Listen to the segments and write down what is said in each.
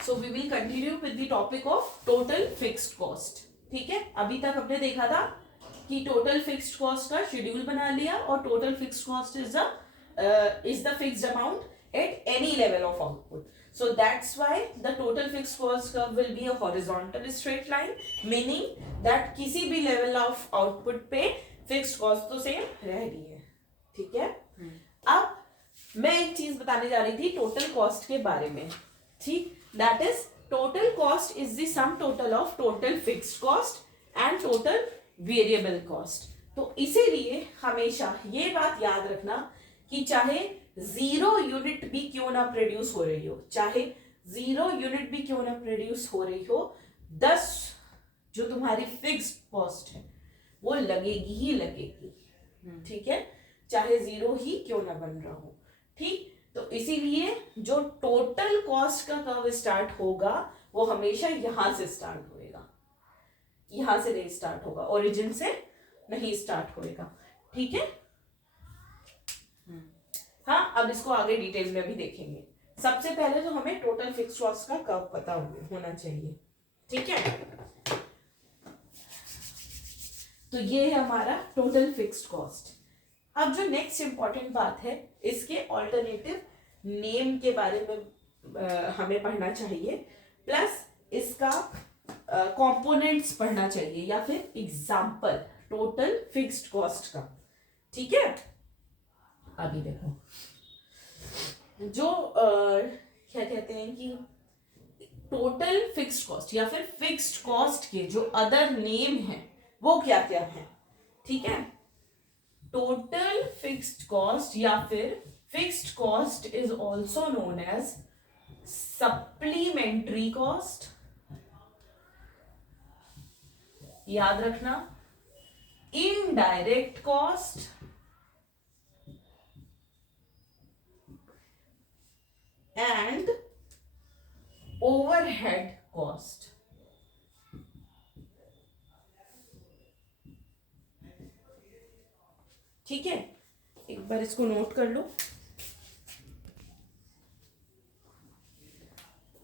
So we will continue with the topic of total fixed cost. ठीक है, अभी तक हमने देखा था कि टोटल फिक्स्ड कॉस्ट का शेड्यूल बना लिया और total fixed cost is the fixed amount at any level of output. So that's why the total fixed cost curve will be a horizontal straight line, meaning that किसी भी level of output पे fixed cost तो same रह रही है. ठीक है. अब मैं एक चीज बताने जा रही थी टोटल कॉस्ट के बारे में. ठीक, that is total cost is the sum total of total fixed cost and total variable cost. तो इसीलिए हमेशा ये बात याद रखना कि चाहे 0 यूनिट भी क्यों ना प्रोड्यूस हो रही हो, चाहे 0 यूनिट भी क्यों ना प्रोड्यूस हो रही हो, 10 जो तुम्हारी फिक्स्ड कॉस्ट है वो लगेगी ही लगेगी. ठीक है, चाहे 0 ही क्यों ना बन रहा हो. ठीक, तो इसीलिए जो टोटल कॉस्ट का कर्व स्टार्ट होगा वो हमेशा यहां से स्टार्ट होएगा, यहां से नहीं स्टार्ट होगा, ओरिजिन से नहीं स्टार्ट होएगा. ठीक है. हाँ, अब इसको आगे डिटेल में भी देखेंगे. सबसे पहले तो हमें टोटल फिक्स्ड कॉस्ट का कर्व पता होना चाहिए. ठीक है, तो ये है हमारा टोटल फिक्स्ड कॉस्ट. अब जो नेक्स्ट इंपॉर्टेंट बात है, इसके ऑल्टरनेटिव नेम के बारे में हमें पढ़ना चाहिए, प्लस इसका कंपोनेंट्स पढ़ना चाहिए या फिर एग्जाम्पल टोटल फिक्स्ड कॉस्ट का. ठीक है. अभी देखो जो क्या कहते हैं कि टोटल फिक्स्ड कॉस्ट या फिर फिक्स्ड कॉस्ट के जो अदर नेम है वो क्या क्या है. ठीक है, टोटल फिक्स्ड कॉस्ट या फिर fixed cost is also known as supplementary cost. याद रखना, indirect cost and overhead cost. ठीक है, एक बार इसको नोट कर लो.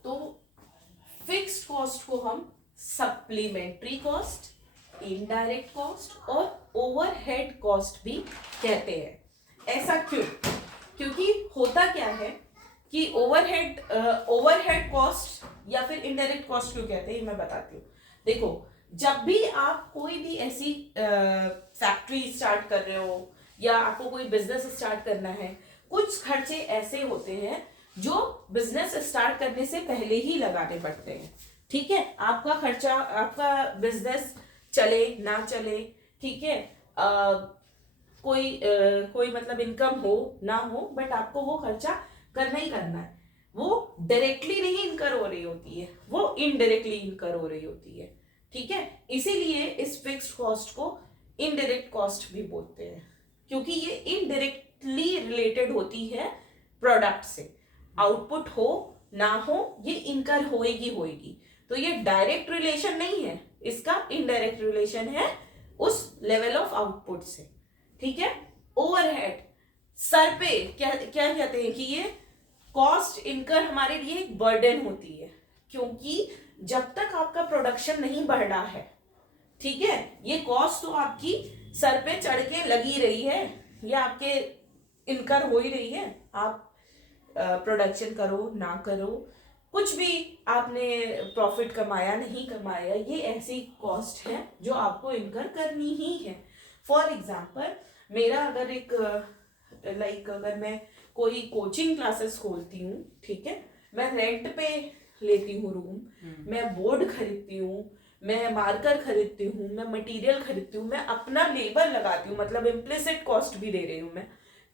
तो फिक्स्ड कॉस्ट को हम सप्लीमेंट्री कॉस्ट, इनडायरेक्ट कॉस्ट और ओवरहेड कॉस्ट भी कहते हैं. ऐसा क्यों? क्योंकि होता क्या है कि ओवरहेड कॉस्ट या फिर इनडायरेक्ट कॉस्ट क्यों कहते हैं, मैं बताती हूँ. देखो, जब भी आप कोई भी ऐसी फैक्ट्री स्टार्ट कर रहे हो या आपको कोई बिजनेस स्टार्ट करना है, कुछ खर्चे ऐसे होते हैं जो बिजनेस स्टार्ट करने से पहले ही लगाने पड़ते हैं. ठीक है, आपका खर्चा, आपका बिजनेस चले ना चले, ठीक है, कोई मतलब इनकम हो ना हो, बट आपको वो खर्चा करना ही करना है. वो डायरेक्टली नहीं इनकर हो रही होती है, वो इनडायरेक्टली इनकर हो रही होती है. ठीक है, इसीलिए इस फिक्स्ड कॉस्ट को इनडायरेक्ट कॉस्ट भी बोलते हैं, क्योंकि ये इनडायरेक्टली रिलेटेड होती है प्रोडक्ट से. आउटपुट हो ना हो, ये इनकर होएगी. तो ये डायरेक्ट रिलेशन नहीं है, इसका इनडायरेक्ट रिलेशन है उस लेवल ऑफ आउटपुट से. ठीक है. ओवरहेड, सर पे क्या क्या कहते हैं कि ये कॉस्ट इनकर हमारे लिए एक बर्डन होती है, क्योंकि जब तक आपका प्रोडक्शन नहीं बढ़ रहा है, ठीक है, ये कॉस्ट तो आपकी सर पे चढ़ के लगी रही है, ये आपके इनकर हो ही रही है. आप प्रोडक्शन करो ना करो, कुछ भी आपने प्रॉफिट कमाया नहीं कमाया, ये ऐसी कॉस्ट है जो आपको इनकर करनी ही है. फॉर एग्जाम्पल, मेरा अगर एक अगर मैं कोई कोचिंग क्लासेस खोलती हूँ, ठीक है, मैं रेंट पे लेती हूँ रूम, मैं बोर्ड खरीदती हूँ, मैं मार्कर खरीदती हूँ, मैं मटेरियल खरीदती हूँ, मैं अपना लेबर लगाती हूँ, मतलब इम्प्लिसिट कॉस्ट भी दे रही हूँ मैं.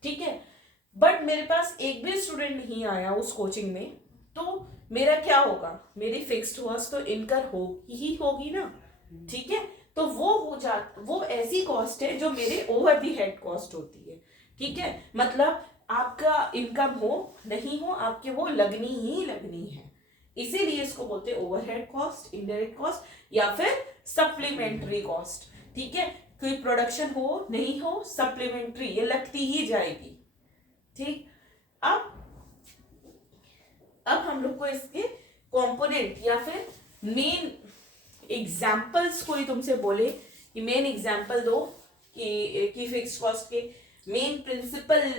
ठीक है, बट मेरे पास एक भी स्टूडेंट नहीं आया उस कोचिंग में, तो मेरा क्या होगा, मेरी फिक्स्ड कॉस्ट तो इनकर होगी ना. ठीक है, तो वो ऐसी कॉस्ट है जो मेरे ओवर दी हेड कॉस्ट होती है. ठीक है, मतलब आपका इनकम हो नहीं हो, आपके वो लगनी ही लगनी है. इसीलिए इसको बोलते हैं ओवरहेड कॉस्ट, इनडायरेक्ट कॉस्ट या फिर सप्लीमेंट्री कॉस्ट. ठीक है, कोई प्रोडक्शन हो नहीं हो, सप्लीमेंट्री ये लगती ही जाएगी. ठीक, अब हम लोग को इसके कंपोनेंट या फिर मेन एग्जाम्पल्स कोई तुमसे बोले कि मेन एग्जाम्पल दो कि फिक्स कॉस्ट के मेन प्रिंसिपल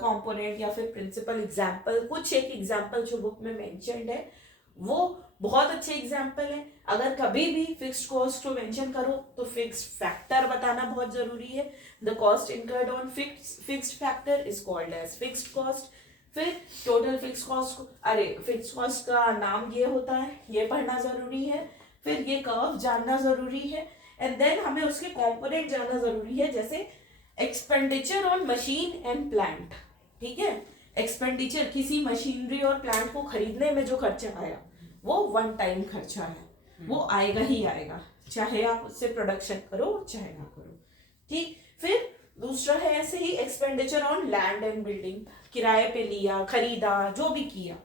कंपोनेंट या फिर प्रिंसिपल एग्जाम्पल, कुछ एक एग्जाम्पल जो बुक में मेंशन्ड है वो बहुत अच्छे एग्जाम्पल है। अगर कभी भी फिक्स्ड कॉस्ट को मेंशन करो तो फिक्स्ड फैक्टर बताना बहुत जरूरी है। The cost incurred on fixed factor is called as fixed cost. फिर टोटल फिक्स्ड कॉस्ट, अरे फिक्स्ड कॉस्ट का नाम ये होता है, ये पढ़ना जरूरी है। फिर ये कर्व जानना जरूरी है एंड देन हमें उसके कंपोनेंट जानना जरूरी है, जैसे expenditure on machine and plant. ठीक है, एक्सपेंडिचर किसी मशीनरी और प्लांट को खरीदने में जो खर्चा आया वो वन टाइम खर्चा है, वो आएगा ही आएगा, चाहे आप उससे प्रोडक्शन करो चाहे ना करो। ठीक, फिर दूसरा है ऐसे ही expenditure on land and building, किराए पे लिया, खरीदा, जो भी किया,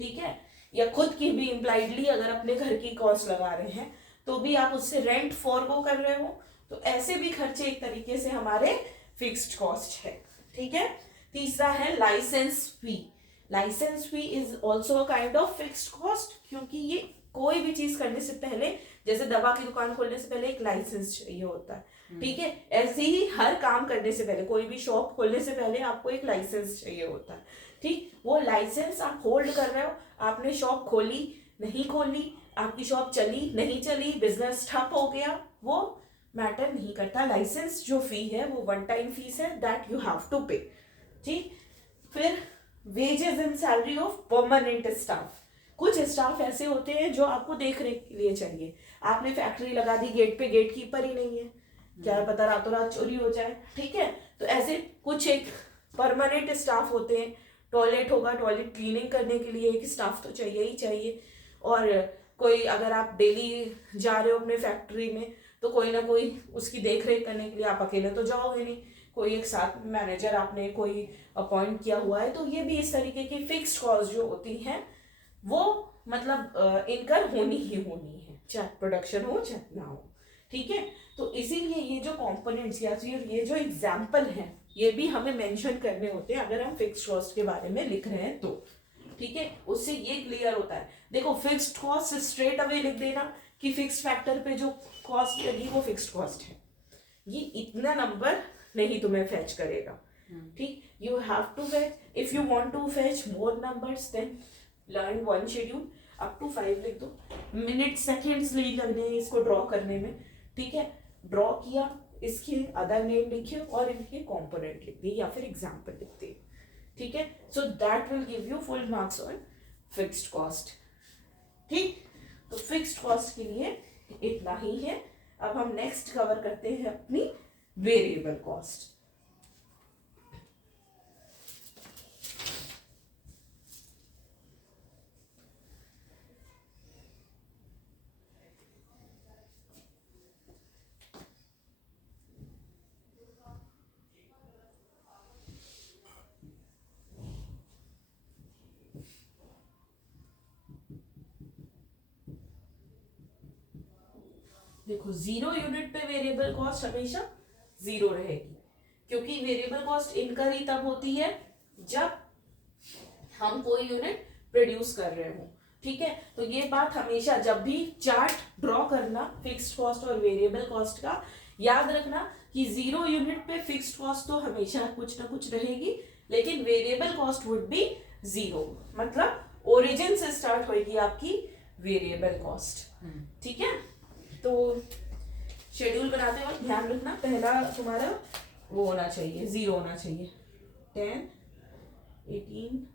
ठीक है, या खुद की भी इम्प्लाइडली अगर अपने घर की कॉस्ट लगा रहे हैं तो भी आप उससे रेंट फॉरगो कर रहे हो, तो ऐसे भी खर्चे एक तरीके से हमारे फिक्स्ड कॉस्ट है। ठीक है, तीसरा है licence fee. Licence fee is also a kind of fixed cost, क्योंकि ये कोई भी चीज करने से पहले, जैसे दवा की दुकान खोलने से पहले एक लाइसेंस चाहिए होता है, ठीक है, ऐसे ही हर काम करने से पहले, कोई भी शॉप खोलने से पहले आपको एक लाइसेंस चाहिए होता है। ठीक, वो लाइसेंस आप होल्ड कर रहे हो, आपने शॉप खोली नहीं खोली, आपकी शॉप चली नहीं चली, बिजनेस ठप हो गया, वो मैटर नहीं करता। लाइसेंस जो फी है वो वन टाइम फीस है, दैट यू हैव टू पे। ठीक, फिर wages and salary of permanent staff. कुछ स्टाफ ऐसे होते हैं जो आपको देख रेख के लिए चाहिए, आपने फैक्ट्री लगा दी, गेट पे गेट कीपर ही नहीं है, क्या पता रातों रात चोरी हो जाए। ठीक है, तो ऐसे कुछ एक परमानेंट स्टाफ होते हैं। टॉयलेट होगा, टॉयलेट क्लीनिंग करने के लिए एक स्टाफ तो चाहिए ही चाहिए, और कोई अगर आप डेली जा रहे हो अपने फैक्ट्री में तो कोई ना कोई उसकी देख रेख करने के लिए, आप अकेले तो जाओगे नहीं, कोई एक साथ मैनेजर आपने कोई अपॉइंट किया हुआ है। तो ये भी इस तरीके की फिक्स्ड कॉस्ट जो होती हैं वो मतलब इनकर होनी ही होनी है, चाहे प्रोडक्शन हो चाहे ना हो। ठीक है, तो इसीलिए ये जो कंपोनेंट्स या फिर ये जो एग्जाम्पल हैं ये भी हमें मेंशन करने होते हैं अगर हम फिक्स्ड कॉस्ट के बारे में लिख रहे हैं तो। ठीक है, उससे ये क्लियर होता है। देखो, फिक्स्ड कॉस्ट स्ट्रेट अवे लिख देना कि फिक्स्ड फैक्टर पे जो कॉस्ट लगी वो फिक्स्ड कॉस्ट है, ये इतना नंबर नहीं तुम्हें फेच करेगा। ठीक, you have to fetch, if you want to fetch more numbers then learn one schedule, up to 5 लिख दो, मिनट सेकेंड्स नहीं लगने हैं इसको ड्रॉ करने में। ठीक है, ड्रॉ किया, इसके अदर नेम लिखे और इनके कंपोनेंट लिख दिए या फिर एग्जाम्पल लिख दिए। ठीक है, so that will give you full marks on fixed cost. ठीक, तो फिक्स्ड कॉस्ट के लिए इतना ही है। अब हम नेक्स्ट कवर करते हैं अपनी वेरिएबल कॉस्ट। देखो, जीरो यूनिट पे वेरिएबल कॉस्ट हमेशा जीरो रहेगी, क्योंकि वेरिएबल कॉस्ट इनकर ही तब होती है जब हम कोई यूनिट प्रोड्यूस कर रहे हो। ठीक है, तो ये बात हमेशा जब भी चार्ट ड्रॉ करना फिक्स्ड कॉस्ट और वेरिएबल कॉस्ट का, याद रखना कि जीरो यूनिट पे फिक्स्ड कॉस्ट तो हमेशा कुछ ना कुछ रहेगी, लेकिन variable cost would be zero, मतलब ओरिजिन से स्टार्ट होगी आपकी वेरिएबल कॉस्ट। ठीक है, तो शेड्यूल बनाते वक्त ध्यान रखना, पहला तुम्हारा वो होना चाहिए, जीरो होना चाहिए, 10, 18,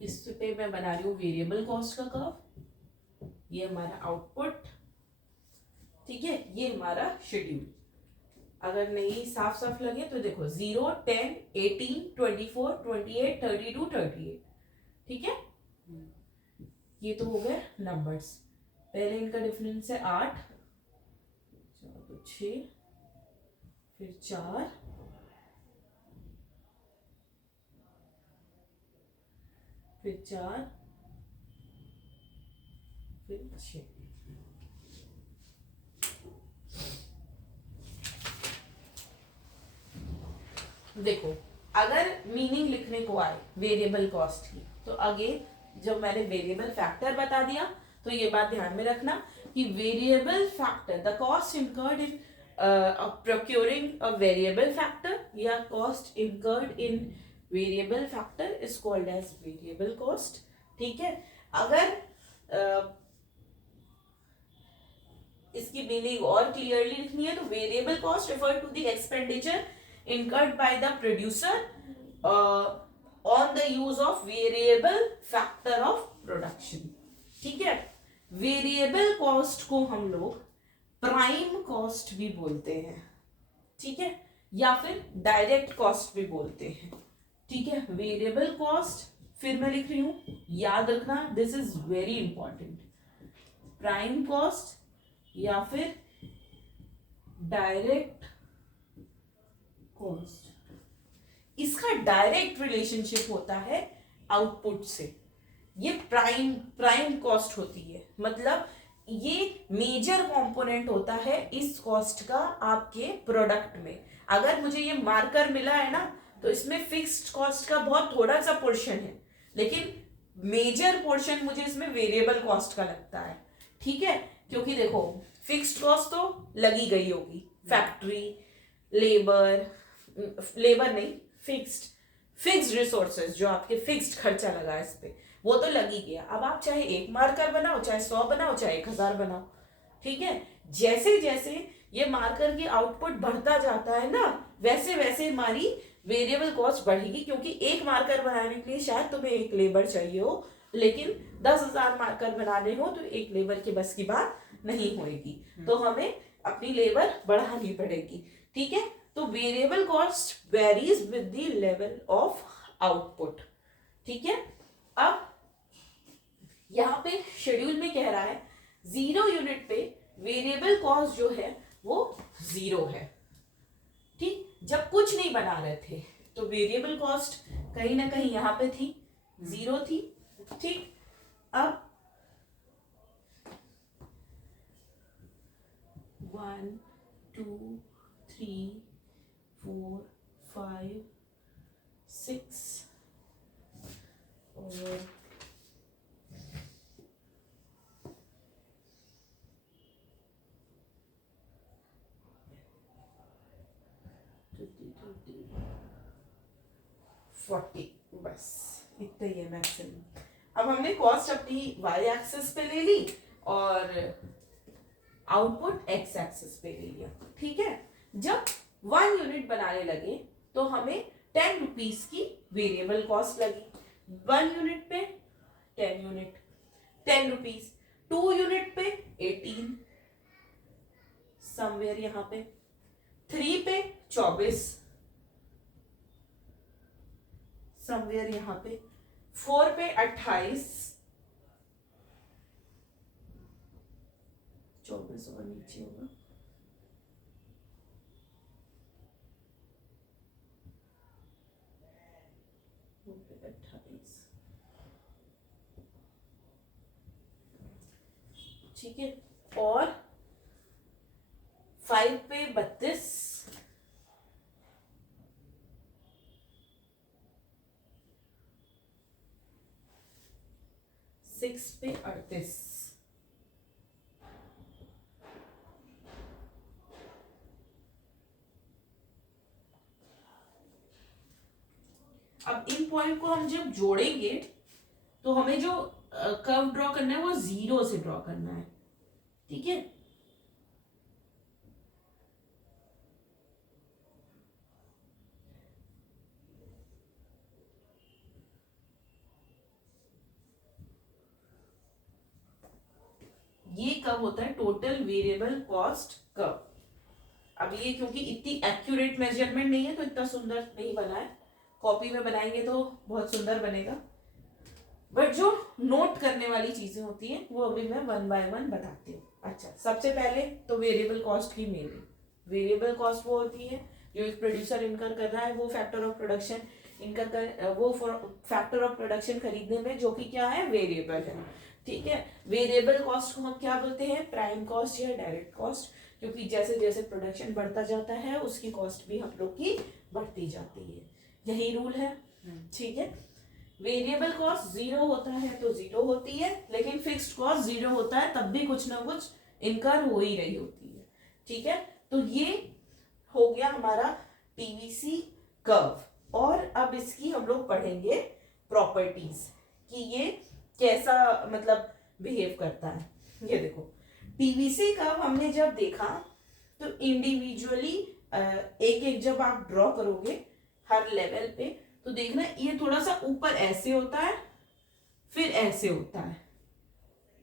इस पे मैं बना रही हूँ वेरिएबल कॉस्ट का कर्व, ये हमारा आउटपुट, ठीक है, ये हमारा शेड्यूल। अगर नहीं साफ साफ लगे तो देखो 0, 10, 18, 24, 28, 32, 38। ठीक है, ये तो हो गए नंबर्स। पहले इनका डिफरेंस है 8, तो 6, फिर 4, फिर 4, फिर 6। देखो अगर मीनिंग लिखने को आए वेरिएबल कॉस्ट की, तो आगे जब मैंने वेरिएबल फैक्टर बता दिया तो ये बात ध्यान में रखना कि variable factor, the cost incurred in procuring a variable factor या cost incurred in variable factor is called as variable cost। ठीक है, अगर इसकी मीनिंग और क्लियरली लिखनी है तो variable cost refer to the expenditure incurred by the producer on the use of variable factor of production। ठीक है, वेरिएबल कॉस्ट को हम लोग प्राइम कॉस्ट भी बोलते हैं। ठीक है, या फिर डायरेक्ट कॉस्ट भी बोलते हैं। ठीक है, वेरिएबल कॉस्ट फिर मैं लिख रही हूं, याद रखना, this is very important. Prime cost या फिर डायरेक्ट कॉस्ट, इसका डायरेक्ट रिलेशनशिप होता है आउटपुट से। ये प्राइम कॉस्ट होती है, मतलब ये मेजर कंपोनेंट होता है इस कॉस्ट का आपके प्रोडक्ट में। अगर मुझे ये मार्कर मिला है ना, तो इसमें फिक्स्ड कॉस्ट का बहुत थोड़ा सा पोर्शन है, लेकिन मेजर पोर्शन मुझे इसमें वेरिएबल कॉस्ट का लगता है। ठीक है, क्योंकि देखो फिक्स्ड कॉस्ट तो लगी गई होगी, फैक्ट्री, लेबर नहीं, फिक्स्ड रिसोर्सेज, जो आपके फिक्स्ड खर्चा लगा है इस पे, वो तो लग ही गया। अब आप चाहे 1 मार्कर बनाओ, चाहे 100 बनाओ, चाहे 1000 बनाओ। ठीक है, जैसे जैसे ये मार्कर की आउटपुट बढ़ता जाता है ना, वैसे वैसे हमारी वेरिएबल कॉस्ट बढ़ेगी, क्योंकि 1 मार्कर बनाने के लिए शायद तुम्हें 1 लेबर चाहिए हो, लेकिन 10,000 मार्कर बनाने हो तो 1 लेबर की बस की बात नहीं होगी, तो हमें अपनी लेबर बढ़ानी पड़ेगी। ठीक है, तो variable cost varies with the level of output. ठीक है, अब यहां पे शेड्यूल में कह रहा है 0 यूनिट पे वेरिएबल कॉस्ट जो है वो 0 है। ठीक, जब कुछ नहीं बना रहे थे तो वेरिएबल कॉस्ट कहीं ना कहीं यहां पे थी, 0 थी। ठीक, अब 1, 2, 3, 4, 5, 6 और 40, बस इतना ही है मैक्सिमम। अब हमने कॉस्ट अपनी वाई एक्सिस पे ले ली और आउटपुट एक्स एक्सिस पे ले लिया। ठीक है, जब 1 यूनिट बनाने लगे तो हमें 10 रुपीज की वेरिएबल कॉस्ट लगी। 1 यूनिट पे 10 यूनिट 10 रुपीज, 2 यूनिट पे 18 समवेयर यहां पे, 3 पे 24 समवेयर यहां पे, 4 पे 28, 24 और नीचे होगा 28। ठीक है, और 5 पे 32, 6 पे 38। अब इन पॉइंट को हम जब जोड़ेंगे तो हमें जो कर्व ड्रॉ करना है वो 0 से ड्रॉ करना है। ठीक है, ये कर्व होता है टोटल वेरिएबल कॉस्ट कर्व। अब ये क्योंकि इतनी एक्यूरेट मेजरमेंट नहीं है तो इतना सुंदर नहीं बना है, कॉपी में बनाएंगे तो बहुत सुंदर बनेगा, बट जो नोट करने वाली चीजें होती हैं वो अभी मैं वन बाय वन बताती हूँ। अच्छा, सबसे पहले तो वेरिएबल कॉस्ट की मीनिंग। वेरिएबल कॉस्ट वो होती है जो एक प्रोड्यूसर इनकर कर रहा है, वो फैक्टर ऑफ प्रोडक्शन इनकर कर, वो फैक्टर ऑफ प्रोडक्शन खरीदने में जो कि क्या है, वेरिएबल है। ठीक है, वेरिएबल कॉस्ट को हम क्या बोलते हैं, प्राइम कॉस्ट या डायरेक्ट कॉस्ट, क्योंकि जैसे जैसे प्रोडक्शन बढ़ता जाता है उसकी कॉस्ट भी हम लोग की बढ़ती जाती है, यही रूल है। ठीक है, वेरिएबल कॉस्ट जीरो होता है तो जीरो होती है, लेकिन फिक्स्ड कॉस्ट जीरो होता है तब भी कुछ ना कुछ इनकर हो ही रही होती है। ठीक है, तो ये हो गया हमारा पीवीसी कर्व। और अब इसकी हम लोग पढ़ेंगे प्रॉपर्टीज कि ये कैसा मतलब बिहेव करता है। ये देखो, पीवीसी कर्व हमने जब देखा तो इंडिविजुअली एक एक जब आप ड्रॉ करोगे हर लेवल पे तो देखना ये थोड़ा सा ऊपर ऐसे होता है फिर ऐसे होता है।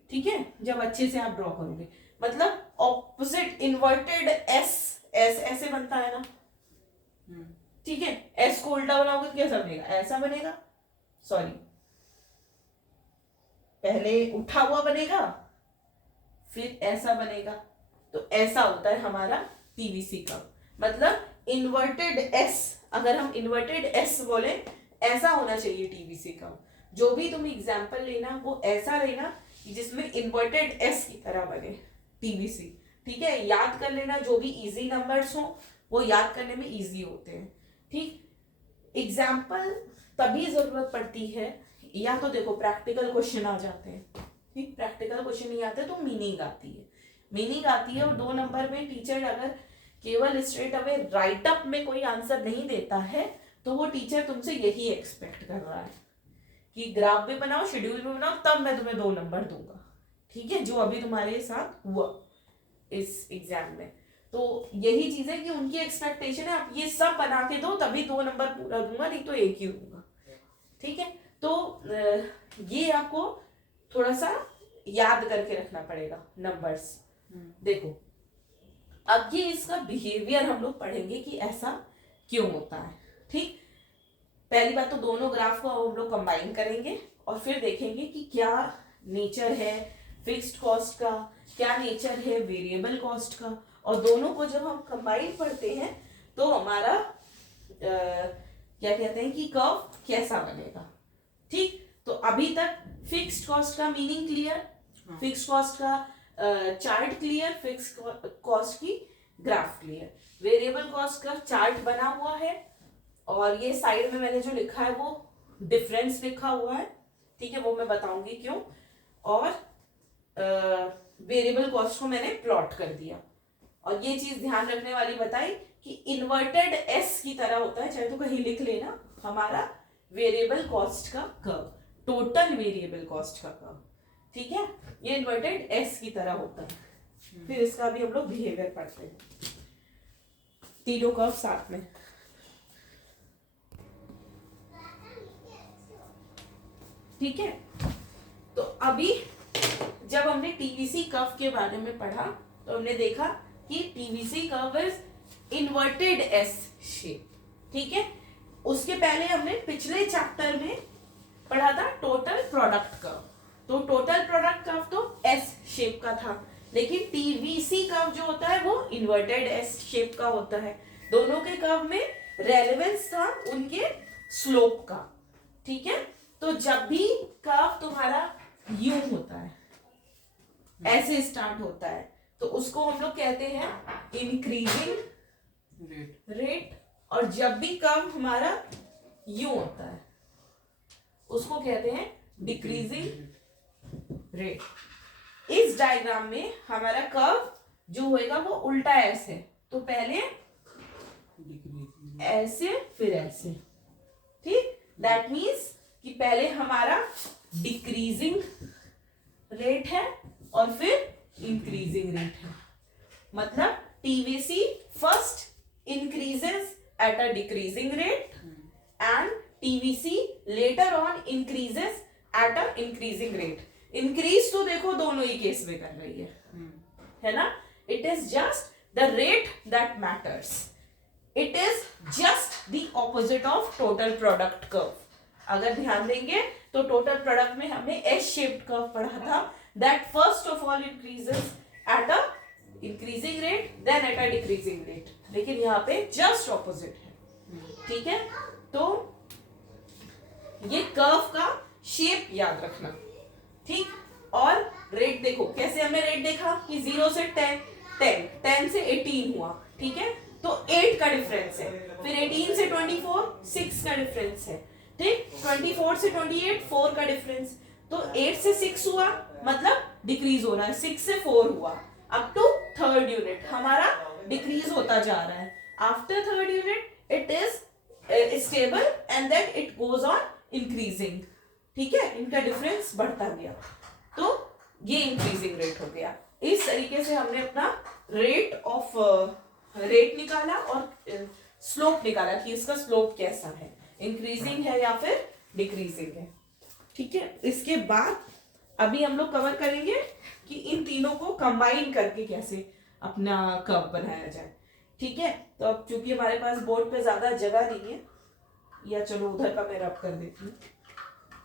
ठीक है, जब अच्छे से आप ड्रॉ करोगे मतलब ऑपोजिट इन्वर्टेड एस ऐसे बनता है ना। ठीक है, एस को उल्टा बनाओगे तो कैसा बनेगा, ऐसा बनेगा, सॉरी पहले उठा हुआ बनेगा फिर ऐसा बनेगा, तो ऐसा होता है हमारा पीवीसी का मतलब इन्वर्टेड एस। अगर हम इन्वर्टेड एस बोले ऐसा होना चाहिए टीवीसी का। जो भी तुम एग्जांपल लेना वो ऐसा लेना कि जिसमें इन्वर्टेड एस की तरह बने टीवीसी। ठीक है, याद कर लेना, जो भी इजी नंबर्स हो वो याद करने में इजी होते हैं। ठीक, एग्जाम्पल तभी जरूरत पड़ती है या तो देखो प्रैक्टिकल क्वेश्चन आ जाते हैं। ठीक, प्रैक्टिकल क्वेश्चन नहीं आते तो मीनिंग आती है, मीनिंग आती है। और 2 नंबर में टीचर अगर केवल स्ट्रेट अवे राइट अप में कोई आंसर नहीं देता है तो वो टीचर तुमसे यही एक्सपेक्ट कर रहा है कि ग्राफ भी बनाओ, शेड्यूल भी बनाओ, तब मैं तुम्हें 2 नंबर दूंगा। ठीक है, जो अभी तुम्हारे साथ हुआ इस एग्जाम में, तो यही चीज है कि उनकी एक्सपेक्टेशन है आप ये सब बना के दो तभी 2 नंबर पूरा दूंगा, नहीं तो 1 ही दूंगा। ठीक है, तो ये आपको थोड़ा सा याद करके रखना पड़ेगा नंबर्स। देखो, अब ये इसका बिहेवियर हम लोग पढ़ेंगे कि ऐसा क्यों होता है। ठीक, पहली बात तो दोनों ग्राफ को हम लोग कंबाइन करेंगे और फिर देखेंगे कि क्या नेचर है फिक्स्ड कॉस्ट का, क्या नेचर है वेरिएबल कॉस्ट का, और दोनों को जब हम कंबाइन पढ़ते हैं तो हमारा क्या कहते हैं कि कर्व कैसा बनेगा। ठीक, तो अभी तक फिक्स्ड कॉस्ट का मीनिंग क्लियर, फिक्स्ड कॉस्ट का चार्ट क्लियर, फिक्स्ड कॉस्ट की ग्राफ क्लियर, वेरिएबल कॉस्ट का चार्ट बना हुआ है और ये साइड में मैंने जो लिखा है वो डिफरेंस लिखा हुआ है। ठीक है, वो मैं बताऊंगी क्यों। और वेरिएबल कॉस्ट को मैंने प्लॉट कर दिया। और ये चीज ध्यान रखने वाली बताई कि इन्वर्टेड एस की तरह होता है, चाहे तो कहीं लिख लेना, हमारा वेरिएबल कॉस्ट का कर्व, टोटल वेरिएबल कॉस्ट का कर्व। ठीक है, ये इन्वर्टेड एस की तरह होता है। फिर इसका भी हम लोग बिहेवियर पढ़ते हैं, तीनों कर्व साथ में। ठीक है, तो अभी जब हमने टीवीसी कर्व के बारे में पढ़ा तो हमने देखा कि TVC curve is inverted S shape. ठीक है, उसके पहले हमने पिछले चैप्टर में पढ़ा था टोटल प्रोडक्ट कर्व। तो टोटल प्रोडक्ट कर्व तो एस शेप का था, लेकिन टीवीसी कर्व जो होता है वो इन्वर्टेड एस शेप का होता है। दोनों के कर्व में रेलेवेंस था उनके स्लोप का। ठीक है, तो जब भी कर्व तुम्हारा यूं होता है, ऐसे स्टार्ट होता है, तो उसको हम लोग कहते हैं इंक्रीजिंग रेट। और जब भी कर्व हमारा यूं होता है उसको कहते हैं डिक्रीजिंग रेट। इस डायग्राम में हमारा कर्व जो होएगा वो उल्टा ऐसे, तो पहले ऐसे फिर ऐसे। ठीक, दैट मीन्स कि पहले हमारा डिक्रीजिंग रेट है और फिर इंक्रीजिंग रेट है। मतलब TVC first increases at a decreasing rate and TVC later on increases at a increasing rate. Increase तो देखो दोनों ही केस में कर रही है ना. It is just the rate that matters. It is just the opposite of total product curve. अगर ध्यान देंगे तो टोटल प्रोडक्ट में हमने एस शेप्ड कर्व पढ़ा था, that first of all increases at a increasing rate then at a decreasing rate. लेकिन यहाँ पे जस्ट ऑपोजिट है. ठीक है, तो ये कर्व का शेप याद रखना. ठीक, और रेट देखो कैसे हमने रेट देखा कि 0 से 10 से 18 हुआ. ठीक है, तो 8 का डिफरेंस है. फिर 18 से 24 6 का डिफरेंस है. ठीक, 24 से 28 4 का डिफरेंस. तो 8 से 6 हुआ मतलब डिक्रीज हो रहा है. 6 से 4 हुआ. अप टू थर्ड यूनिट हमारा डिक्रीज होता जा रहा है. After third unit it is stable and then it goes on increasing. ठीक है, इनका डिफरेंस बढ़ता गया. तो ये इंक्रीजिंग रेट हो गया. इस तरीके से हमने अपना रेट निकाला और स्लोप निकाला कि इसका स्लोप कैसा है, इंक्रीजिंग है या फिर डिक्रीजिंग है. ठीक है, इसके बाद अभी हम लोग कवर करेंगे कि इन तीनों को कंबाइन करके कैसे अपना कर्व बनाया जाए. ठीक है, तो अब चूंकि हमारे पास बोर्ड पे ज्यादा जगह नहीं है, या चलो उधर का मैं रब कर देती हूँ,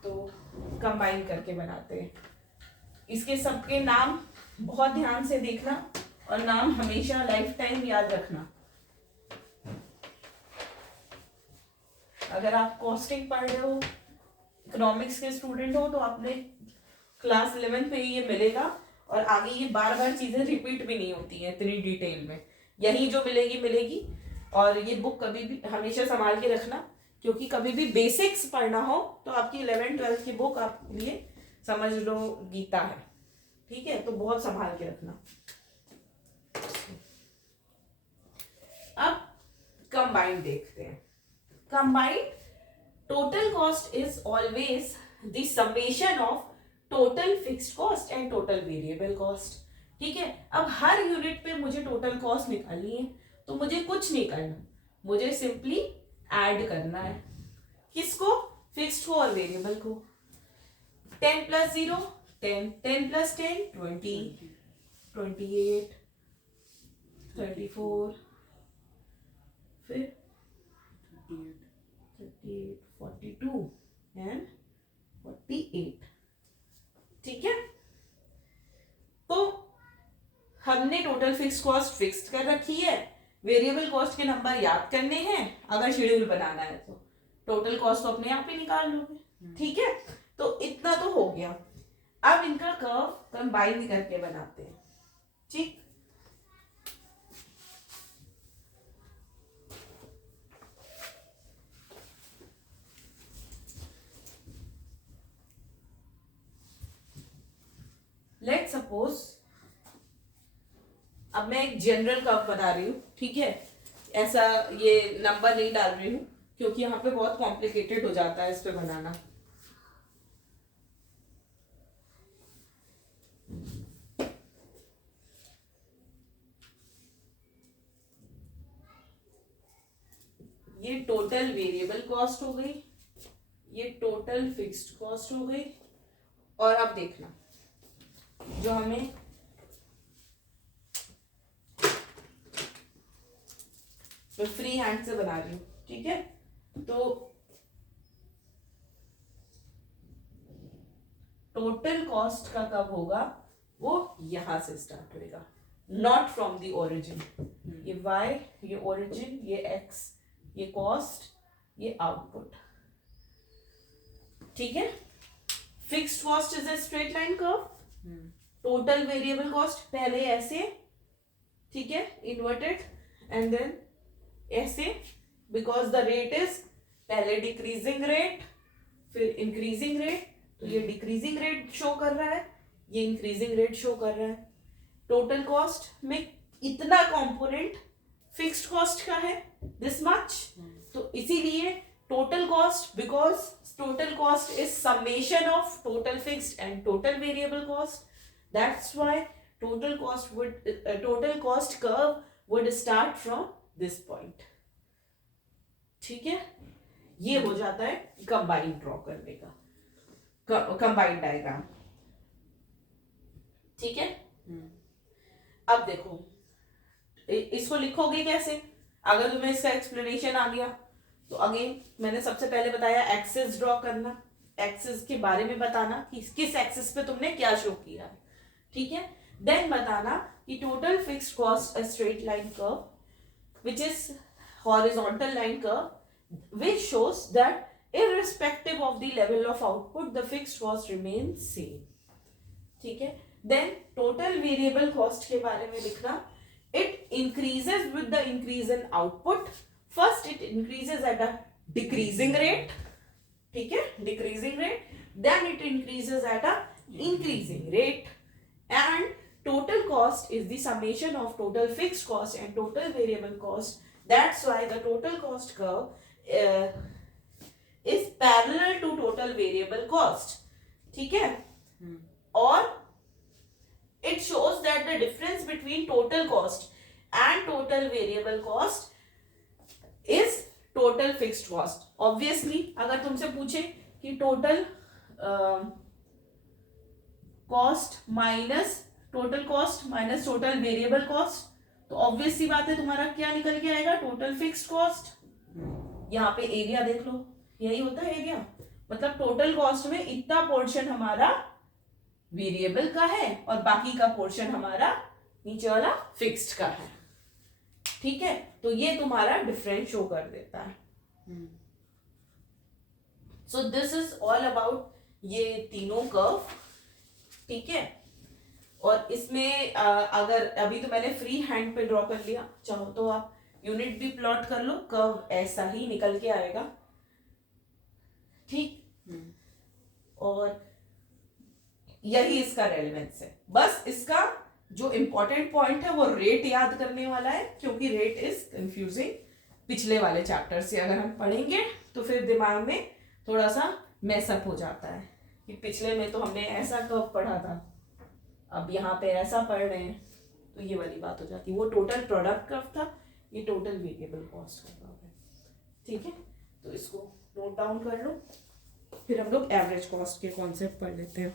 तो कंबाइन करके बनाते हैं. इसके सबके नाम बहुत ध्यान से देखना और नाम हमेशा लाइफ टाइम याद रखना. अगर आप कॉस्टिंग पढ़ रहे हो, इकोनॉमिक्स के स्टूडेंट हो, तो आपने क्लास 11 में ये मिलेगा और आगे ये बार बार चीजें रिपीट भी नहीं होती हैं इतनी डिटेल में. यही जो मिलेगी. और ये बुक कभी भी हमेशा संभाल के रखना, क्योंकि कभी भी बेसिक्स पढ़ना हो तो आपकी 11th-12th की बुक आपके लिए समझ लो गीता है. ठीक है, तो बहुत संभाल के रखना. अब कंबाइंड देखते हैं. Combined total cost is always the summation of total fixed cost and total variable cost. ठीक है, अब हर यूनिट पे मुझे टोटल कॉस्ट निकालनी है, तो मुझे कुछ नहीं करना, मुझे सिंपली ऐड करना है. किसको? फिक्स्ड को और वेरिएबल को. 10 + 0 10, 10 + 10 20, 28, 34, फिर 38, 42 एंड 48. ठीक है, तो हमने टोटल फिक्स कॉस्ट फिक्स्ड कर रखी है. वेरिएबल कॉस्ट के नंबर याद करने हैं. अगर शेड्यूल बनाना है तो टोटल कॉस्ट तो अपने आप ही निकाल लोगे. ठीक है, तो इतना तो हो गया. अब इनका कर्व कंबाइन करके बनाते हैं. ठीक, लेट सपोज अब मैं एक जनरल कर्व बना रही हूँ. ठीक है, ऐसा ये नंबर नहीं डाल रही हूँ क्योंकि यहाँ पे बहुत कॉम्प्लिकेटेड हो जाता है इस पे बनाना. ये टोटल वेरिएबल कॉस्ट हो गई, ये टोटल फिक्स्ड कॉस्ट हो गई. और अब देखना, जो हमें मैं फ्री हैंड से बना रही हूँ. ठीक है, तो टोटल कॉस्ट का कब होगा, वो यहां से स्टार्ट होएगा, नॉट फ्रॉम द ओरिजिन. ये y, ये ओरिजिन, ये x, ये कॉस्ट, ये आउटपुट. ठीक है, fixed cost is a straight line curve. Total variable cost पहले ऐसे, ठीक है, इन्वर्टेड, एंड देन ऐसे, बिकॉज द रेट इज पहले डिक्रीजिंग रेट फिर इंक्रीजिंग रेट. तो ये डिक्रीजिंग रेट शो कर रहा है, ये इंक्रीजिंग रेट शो कर रहा है. टोटल कॉस्ट में इतना कंपोनेंट फिक्स्ड कॉस्ट का है, दिस मच. तो इसीलिए total cost, because total cost is summation of total fixed and total variable cost, that's why total cost curve would start from this point. ठीक है, ये हो जाता है कंबाइन ड्रॉ करने का, कंबाइन डायग्राम. ठीक है। अब देखो इसको लिखोगे कैसे, अगर तुम्हें इसका एक्सप्लेनेशन आ गया तो अगेन मैंने सबसे पहले बताया एक्सिस ड्रॉ करना, एक्सिस के बारे में बताना कि किस एक्सिस पे तुमने क्या शो किया है, ठीक है। देन बताना कि total fixed cost a straight line curve which is horizontal line curve which shows that irrespective of the level of output the fixed cost remains same, ठीक है। देन टोटल वेरिएबल कॉस्ट के बारे में लिखना, it increases with the increase in output. First it increases at a decreasing rate, ठीक है, decreasing rate, then it increases at a increasing rate, and total cost is the summation of total fixed cost and total variable cost. That's why the total cost curve is parallel to total variable cost, ठीक है। और it shows that the difference between total cost and total variable cost is total fixed cost. Obviously अगर तुमसे पूछे कि total cost minus total variable cost, तो obvious सी बात है तुम्हारा क्या निकल के आएगा, टोटल फिक्स्ड कॉस्ट। यहाँ पे एरिया देख लो, यही होता है एरिया, मतलब टोटल कॉस्ट में इतना पोर्शन हमारा वेरिएबल का है और बाकी का पोर्शन हमारा नीचे वाला फिक्स्ड का है, ठीक है। तो ये तुम्हारा डिफरेंस शो कर देता है। So this is all about ये तीनों कर्व, ठीक है। और इसमें अगर अभी तो मैंने फ्री हैंड पे ड्रॉ कर लिया, चाहो तो आप यूनिट भी प्लॉट कर लो, कर्व ऐसा ही निकल के आएगा, ठीक। और यही इसका रेलेवेंस है। बस इसका जो इंपॉर्टेंट पॉइंट है वो रेट याद करने वाला है, क्योंकि रेट इज कंफ्यूजिंग। पिछले वाले चैप्टर से अगर हम पढ़ेंगे तो फिर दिमाग में थोड़ा सा मैसअप हो जाता है कि पिछले में तो हमने ऐसा कर्व पढ़ा था, अब यहाँ पे ऐसा पढ़ रहे हैं, तो ये वाली बात हो जाती है। वो टोटल प्रोडक्ट कर्व था, ये टोटल वेरिएबल कॉस्ट कर्व है, ठीक है। तो इसको नोट डाउन कर लो, फिर हम लोग एवरेज कॉस्ट के कॉन्सेप्ट पढ़ लेते हैं।